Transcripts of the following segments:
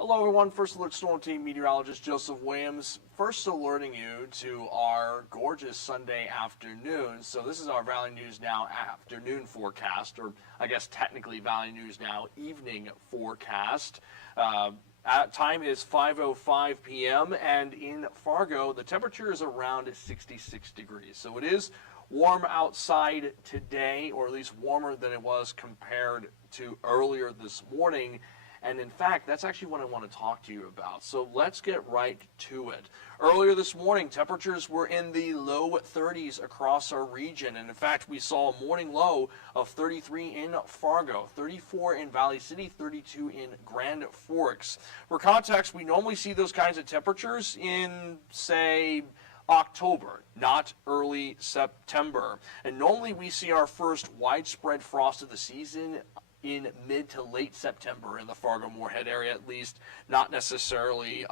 Hello everyone, First Alert Storm Team meteorologist Joseph Williams. First alerting you to our gorgeous Sunday afternoon. So this is our Valley News Now afternoon forecast, or I guess technically Valley News Now evening forecast. Time is 5:05 p.m. and in Fargo the temperature is around 66 degrees. So it is warm outside today, or at least warmer than it was compared to earlier this morning. And in fact, that's actually what I want to talk to you about. So let's get right to it. Earlier this morning, temperatures were in the low 30s across our region. And in fact, we saw a morning low of 33 in Fargo, 34 in Valley City, 32 in Grand Forks. For context, we normally see those kinds of temperatures in, say, October, not early September. And normally we see our first widespread frost of the season in mid to late September in the Fargo-Moorhead area, at least, not necessarily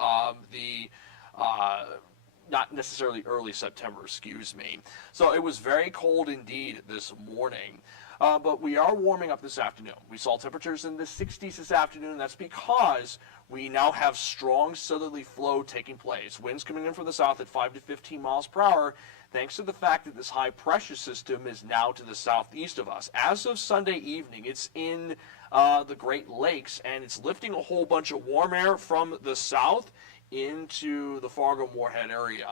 early September, excuse me. So it was very cold indeed this morning. But we are warming up this afternoon. We saw temperatures in the 60s this afternoon. That's because we now have strong southerly flow taking place. Winds coming in from the south at 5 to 15 miles per hour, thanks to the fact that this high pressure system is now to the southeast of us. As of Sunday evening, it's in the Great Lakes, and it's lifting a whole bunch of warm air from the south into the Fargo-Moorhead area.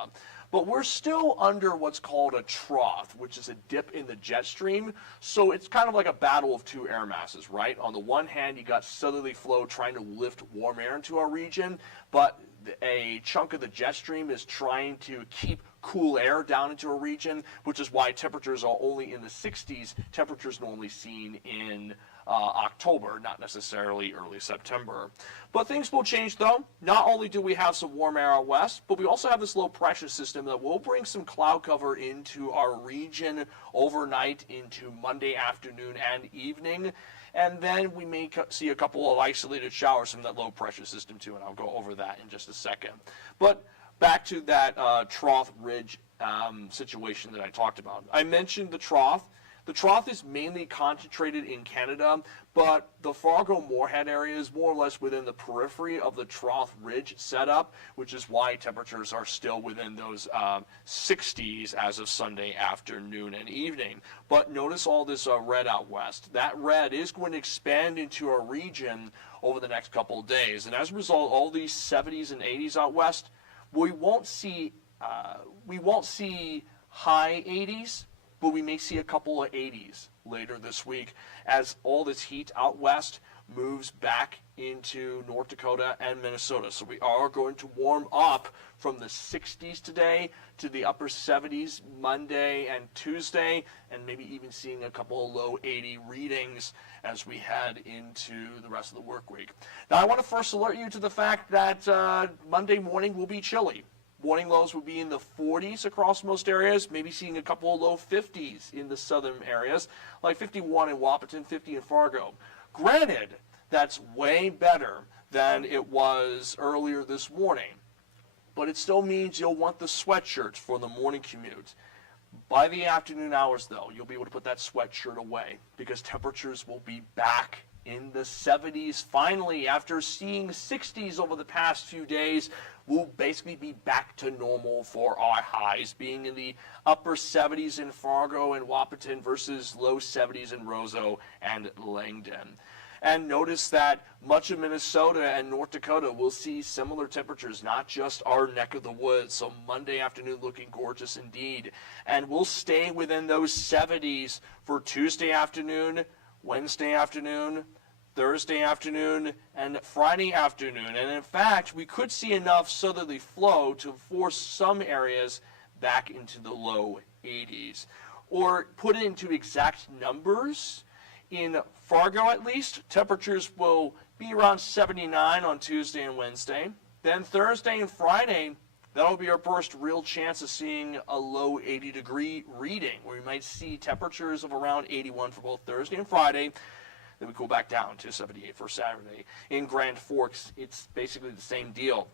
But we're still under what's called a trough, which is a dip in the jet stream. So it's kind of like a battle of two air masses, right? On the one hand, you got southerly flow trying to lift warm air into our region, but a chunk of the jet stream is trying to keep cool air down into a region, which is why temperatures are only in the 60s. Temperatures normally seen in October, not necessarily early September. But things will change though. Not only do we have some warm air out west, but we also have this low pressure system that will bring some cloud cover into our region overnight into Monday afternoon and evening. And then we may see a couple of isolated showers from that low pressure system too, and I'll go over that in just a second. But back to that trough ridge situation that I talked about. I mentioned the trough. The trough is mainly concentrated in Canada, but the Fargo-Moorhead area is more or less within the periphery of the trough ridge setup, which is why temperatures are still within those 60s as of Sunday afternoon and evening. But notice all this red out west. That red is going to expand into our region over the next couple of days. And as a result, all these 70s and 80s out west, we won't see high 80s, but we may see a couple of 80s later this week as all this heat out west moves back into North Dakota and Minnesota. So we are going to warm up from the 60s today to the upper 70s Monday and Tuesday, and maybe even seeing a couple of low 80 readings as we head into the rest of the work week. Now I want to first alert you to the fact that Monday morning will be chilly. Morning lows will be in the 40s across most areas, maybe seeing a couple of low 50s in the southern areas, like 51 in Wahpeton, 50 in Fargo. Granted, that's way better than it was earlier this morning, but it still means you'll want the sweatshirts for the morning commute. By the afternoon hours, though, you'll be able to put that sweatshirt away because temperatures will be back in the 70s. Finally, after seeing 60s over the past few days, we'll basically be back to normal for our highs, being in the upper 70s in Fargo and Wahpeton versus low 70s in Roseau and Langdon. And notice that much of Minnesota and North Dakota will see similar temperatures, not just our neck of the woods. So Monday afternoon looking gorgeous indeed. And we'll stay within those 70s for Tuesday afternoon, Wednesday afternoon, Thursday afternoon, and Friday afternoon. And in fact, we could see enough southerly flow to force some areas back into the low 80s. Or put it into exact numbers, in Fargo at least, temperatures will be around 79 on Tuesday and Wednesday. Then Thursday and Friday, that'll be our first real chance of seeing a low 80-degree reading, where we might see temperatures of around 81 for both Thursday and Friday. Then we cool back down to 78 for Saturday. In Grand Forks, it's basically the same deal.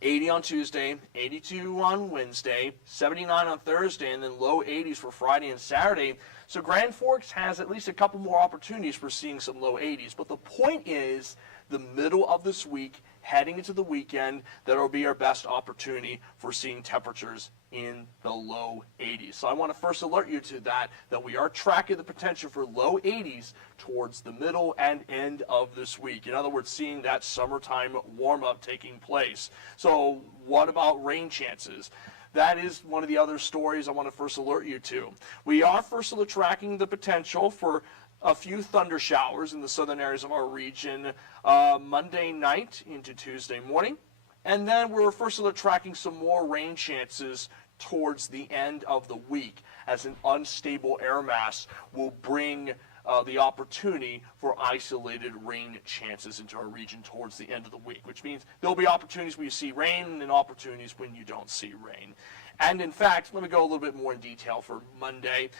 80 on Tuesday, 82 on Wednesday, 79 on Thursday, and then low 80s for Friday and Saturday. So Grand Forks has at least a couple more opportunities for seeing some low 80s. But the point is, the middle of this week heading into the weekend, that'll be our best opportunity for seeing temperatures in the low 80s. So I want to first alert you to that we are tracking the potential for low 80s towards the middle and end of this week. In other words, seeing that summertime warm-up taking place. So what about rain chances? That is one of the other stories I want to first alert you to. We are first tracking the potential for a few thunder showers in the southern areas of our region Monday night into Tuesday morning. And then we're first tracking some more rain chances towards the end of the week as an unstable air mass will bring the opportunity for isolated rain chances into our region towards the end of the week, which means there'll be opportunities where you see rain and opportunities when you don't see rain. And in fact, let me go a little bit more in detail for Monday.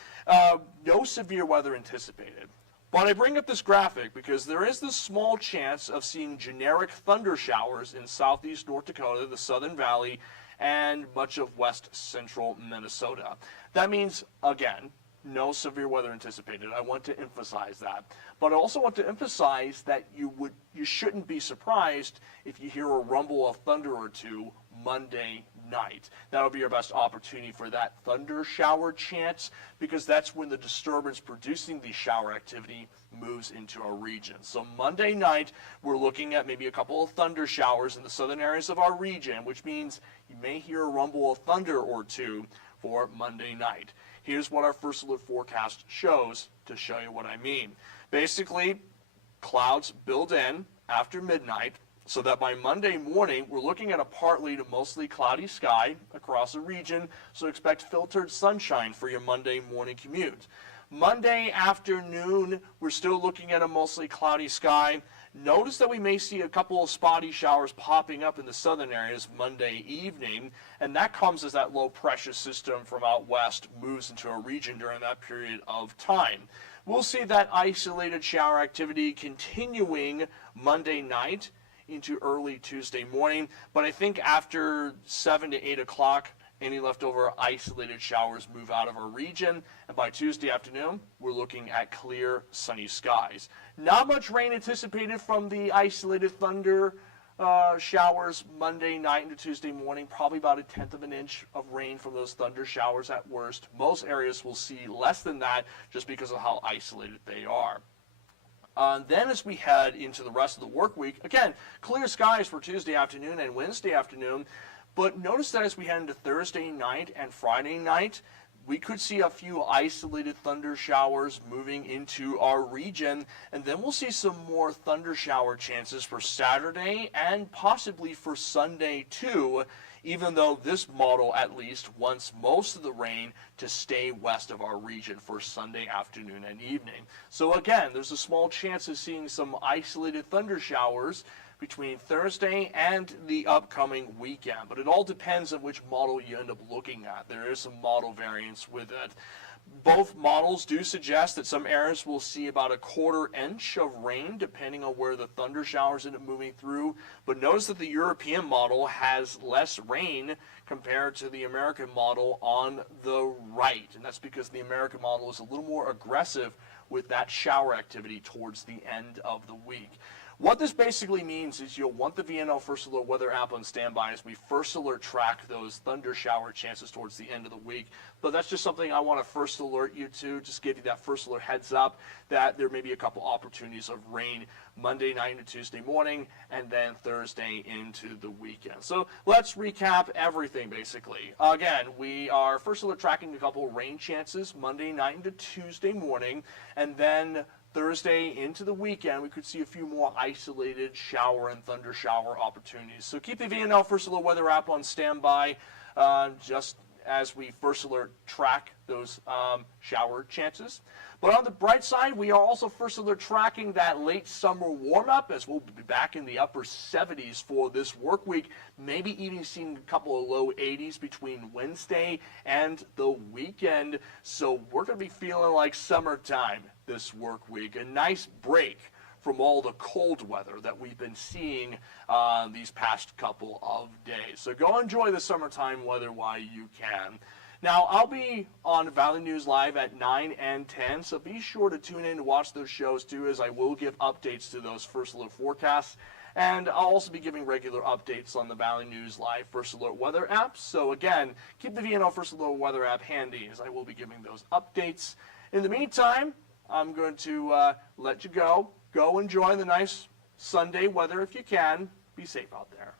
No severe weather anticipated. But I bring up this graphic because there is this small chance of seeing generic thunder showers in southeast North Dakota, the Southern Valley, and much of west central Minnesota. That means, again, no severe weather anticipated. I want to emphasize that. But I also want to emphasize that you shouldn't be surprised if you hear a rumble of thunder or two Monday night. That'll be your best opportunity for that thunder shower chance, because that's when the disturbance producing the shower activity moves into our region. So Monday night, we're looking at maybe a couple of thunder showers in the southern areas of our region, which means you may hear a rumble of thunder or two for Monday night. Here's what our first alert forecast shows to show you what I mean. Basically, clouds build in after midnight, so that by Monday morning, we're looking at a partly to mostly cloudy sky across the region, so expect filtered sunshine for your Monday morning commute. Monday afternoon, we're still looking at a mostly cloudy sky. Notice that we may see a couple of spotty showers popping up in the southern areas Monday evening, and that comes as that low pressure system from out west moves into our region during that period of time. We'll see that isolated shower activity continuing Monday night into early Tuesday morning, but I think after 7 to 8 o'clock, any leftover isolated showers move out of our region, and by Tuesday afternoon, we're looking at clear, sunny skies. Not much rain anticipated from the isolated thunder showers Monday night into Tuesday morning, probably about 1/10 of an inch of rain from those thunder showers at worst. Most areas will see less than that just because of how isolated they are. Then as we head into the rest of the work week, again, clear skies for Tuesday afternoon and Wednesday afternoon, but notice that as we head into Thursday night and Friday night, we could see a few isolated thunder showers moving into our region, and then we'll see some more thunder shower chances for Saturday and possibly for Sunday too, even though this model at least wants most of the rain to stay west of our region for Sunday afternoon and evening. So again, there's a small chance of seeing some isolated thunder showers between Thursday and the upcoming weekend, but it all depends on which model you end up looking at. There is some model variance with it. Both models do suggest that some areas will see about 1/4 inch of rain depending on where the thunder showers end up moving through, but notice that the European model has less rain compared to the American model on the right, and that's because the American model is a little more aggressive with that shower activity towards the end of the week. What this basically means is you'll want the VNL First Alert weather app on standby as we first alert track those thunder shower chances towards the end of the week. But that's just something I want to first alert you to, just give you that first alert heads up that there may be a couple opportunities of rain Monday night into Tuesday morning and then Thursday into the weekend. So let's recap everything basically. Again, we are first alert tracking a couple rain chances Monday night into Tuesday morning, and then Thursday into the weekend, we could see a few more isolated shower and thunder shower opportunities. So keep the VNL First Alert weather app on standby just as we first alert track those shower chances. But on the bright side, we are also first alert tracking that late summer warm-up as we'll be back in the upper 70s for this work week, maybe even seeing a couple of low 80s between Wednesday and the weekend. So we're going to be feeling like summertime this work week. A nice break from all the cold weather that we've been seeing these past couple of days. So go enjoy the summertime weather while you can. Now, I'll be on Valley News Live at 9 and 10, so be sure to tune in to watch those shows too, as I will give updates to those first alert forecasts And I'll also be giving regular updates on the Valley News Live First Alert Weather app. So again, keep the VNL First Alert Weather app handy as I will be giving those updates. In the meantime, I'm going to let you go. Go enjoy the nice Sunday weather if you can. Be safe out there.